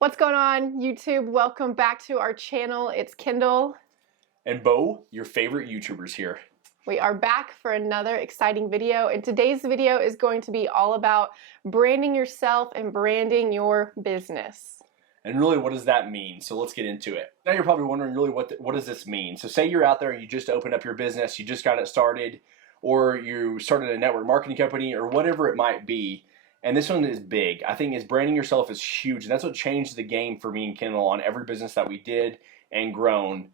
What's going on, YouTube? Welcome back to our channel. It's Kendall. And Bo, your favorite YouTubers here. We are back for another exciting video, and today's video is going to be all about branding yourself and branding your business. And really, what does that mean? So let's get into it. Now you're probably wondering, really, what does this mean? So say you're out there and you just opened up your business, you just got it started, or you started a network marketing company, or whatever it might be. And this one is big. I think branding yourself is huge, and that's what changed the game for me and Kendall on every business that we did and grown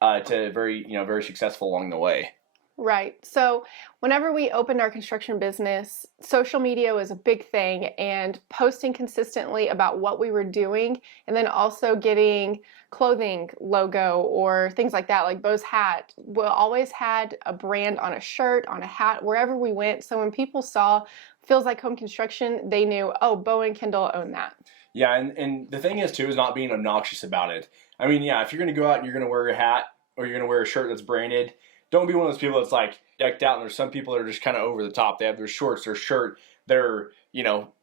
to very successful along the way. Right. So whenever we opened our construction business, social media was a big thing, and posting consistently about what we were doing, and then also getting clothing logo or things like that, like Bo's hat. We always had a brand on a shirt, on a hat, wherever we went. So when people saw Feels Like Home Construction, they knew, oh, Bo and Kendall own that. Yeah, and the thing is, too, is not being obnoxious about it. I mean, yeah, if you're going to go out and you're going to wear a hat or you're going to wear a shirt that's branded, don't be one of those people that's like decked out, and there's some people that are just kind of over the top. They have their shorts, their shirt, their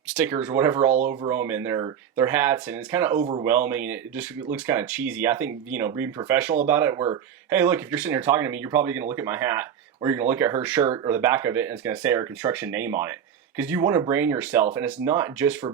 stickers or whatever all over them, and their hats, and it's kind of overwhelming, and it just looks kind of cheesy. I think being professional about it, where hey, look, if you're sitting here talking to me, you're probably going to look at my hat, or you're going to look at her shirt or the back of it, and it's going to say our construction name on it. Because you want to brand yourself, and it's not just for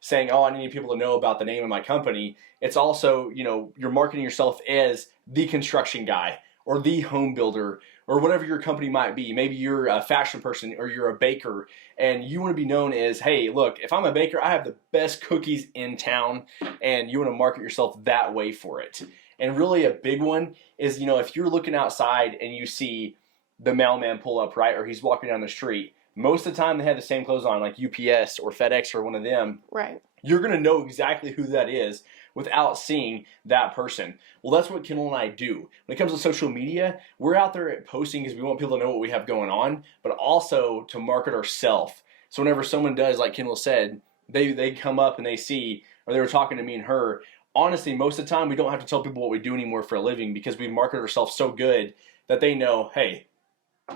saying, oh, I need people to know about the name of my company. It's also, you're marketing yourself as the construction guy or the home builder or whatever your company might be. Maybe you're a fashion person or you're a baker, and you want to be known as, hey, look, if I'm a baker, I have the best cookies in town, and you want to market yourself that way for it. And really a big one is, if you're looking outside and you see the mailman pull up, right, or he's walking down the street, most of the time they have the same clothes on, like UPS or FedEx or one of them. Right. You're going to know exactly who that is without seeing that person. Well, that's what Kendall and I do. When it comes to social media, we're out there posting because we want people to know what we have going on, but also to market ourselves. So whenever someone does, like Kendall said, they come up and they see, or they were talking to me and her, honestly, most of the time we don't have to tell people what we do anymore for a living because we market ourselves so good that they know, hey,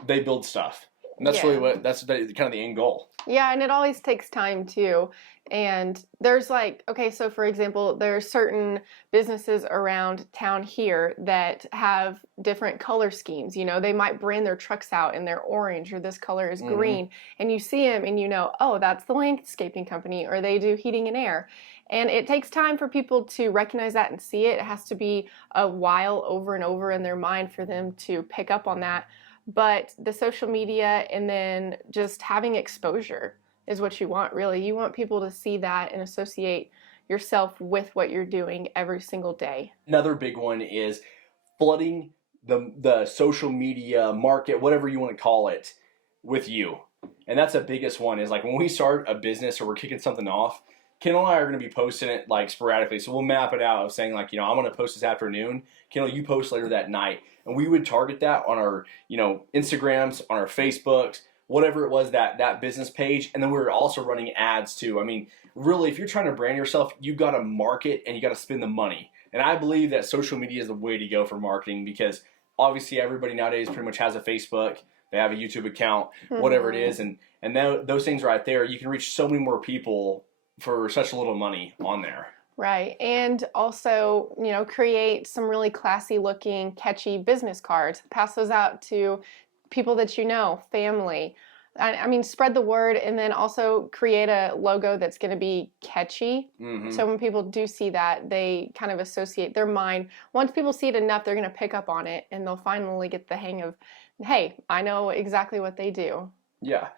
they build stuff. And that's really that's kind of the end goal. Yeah, and it always takes time too. And there's so for example, there's certain businesses around town here that have different color schemes. They might brand their trucks out and they're orange or this color is green. And you see them and oh, that's the landscaping company, or they do heating and air. And it takes time for people to recognize that and see it. It has to be a while over and over in their mind for them to pick up on that. But the social media and then just having exposure is what you want, really. You want people to see that and associate yourself with what you're doing every single day. Another big one is flooding the social media market, whatever you want to call it, with you. And that's the biggest one, is like when we start a business or we're kicking something off, Kendall and I are going to be posting it like sporadically. So we'll map it out of saying like, I'm going to post this afternoon. Kendall, you post later that night. And we would target that on our, Instagrams, on our Facebooks, whatever it was, that business page. And then we were also running ads too. I mean, really, if you're trying to brand yourself, you got to market and you got to spend the money. And I believe that social media is the way to go for marketing, because obviously everybody nowadays pretty much has a Facebook. They have a YouTube account, whatever it is. And those things right there, you can reach so many more people for such little money on there. Right. And also, create some really classy looking, catchy business cards. Pass those out to people that family. I mean, spread the word, and then also create a logo that's going to be catchy. So when people do see that, they kind of associate their mind. Once people see it enough, they're going to pick up on it, and they'll finally get the hang of, hey, I know exactly what they do. Yeah.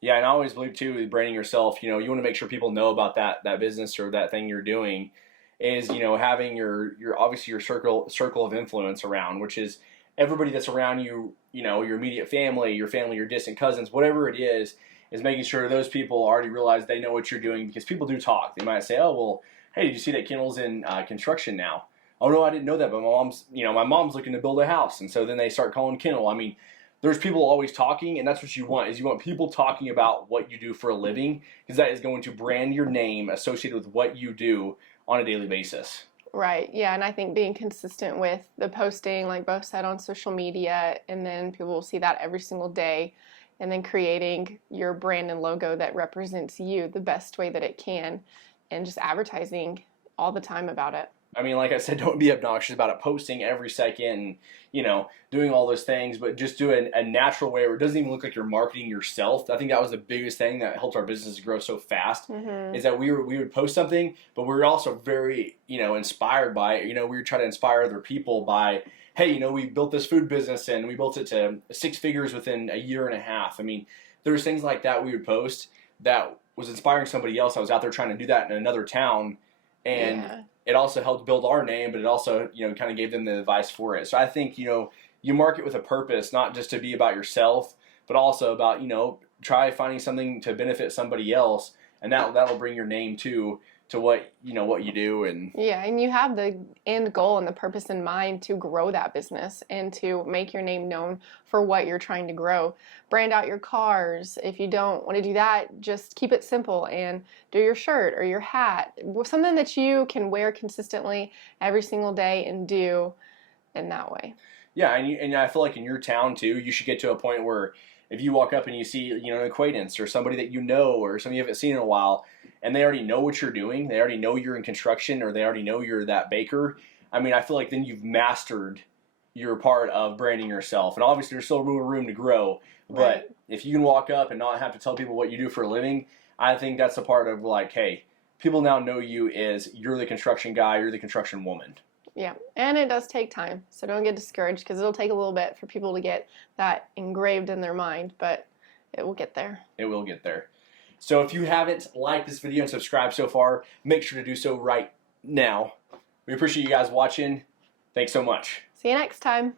Yeah, and I always believe too, with branding yourself, you want to make sure people know about that business or that thing you're doing, is having your obviously your circle of influence around, which is everybody that's around you, your immediate family, your distant cousins, whatever it is making sure those people already realize they know what you're doing, because people do talk. They might say, oh, well, hey, did you see that Kendall's in construction now? Oh no, I didn't know that, but my mom's looking to build a house, and so then they start calling Kendall. I mean, there's people always talking, and that's what you want, is you want people talking about what you do for a living, because that is going to brand your name associated with what you do on a daily basis. Right, yeah, and I think being consistent with the posting, like Bo said, on social media, and then people will see that every single day, and then creating your brand and logo that represents you the best way that it can, and just advertising all the time about it. I mean, like I said, don't be obnoxious about it, posting every second and, doing all those things, but just do it a natural way where it doesn't even look like you're marketing yourself. I think that was the biggest thing that helped our business grow so fast, is that we would post something, but we were also very, inspired by it. We would try to inspire other people by, hey, we built this food business and we built it to 6 figures within a year and a half. I mean, there's things like that we would post that was inspiring somebody else that was out there trying to do that in another town. And it also helped build our name, but it also, kind of gave them the advice for it. So I think, you market with a purpose, not just to be about yourself, but also about, try finding something to benefit somebody else, and that'll bring your name to what, what you do. And and you have the end goal and the purpose in mind to grow that business and to make your name known for what you're trying to grow. Brand out your cars. If you don't want to do that, just keep it simple and do your shirt or your hat, something that you can wear consistently every single day and do in that way. Yeah, and I feel like in your town too, you should get to a point where if you walk up and you see, an acquaintance or somebody that or somebody you haven't seen in a while, and they already know what you're doing, they already know you're in construction, or they already know you're that baker, I mean, I feel like then you've mastered your part of branding yourself. And obviously there's still room to grow, but if you can walk up and not have to tell people what you do for a living, I think that's the part of like, hey, people now know you as you're the construction guy, you're the construction woman. Yeah, and it does take time, so don't get discouraged because it'll take a little bit for people to get that engraved in their mind, but it will get there. It will get there. So if you haven't liked this video and subscribed so far, make sure to do so right now. We appreciate you guys watching. Thanks so much. See you next time.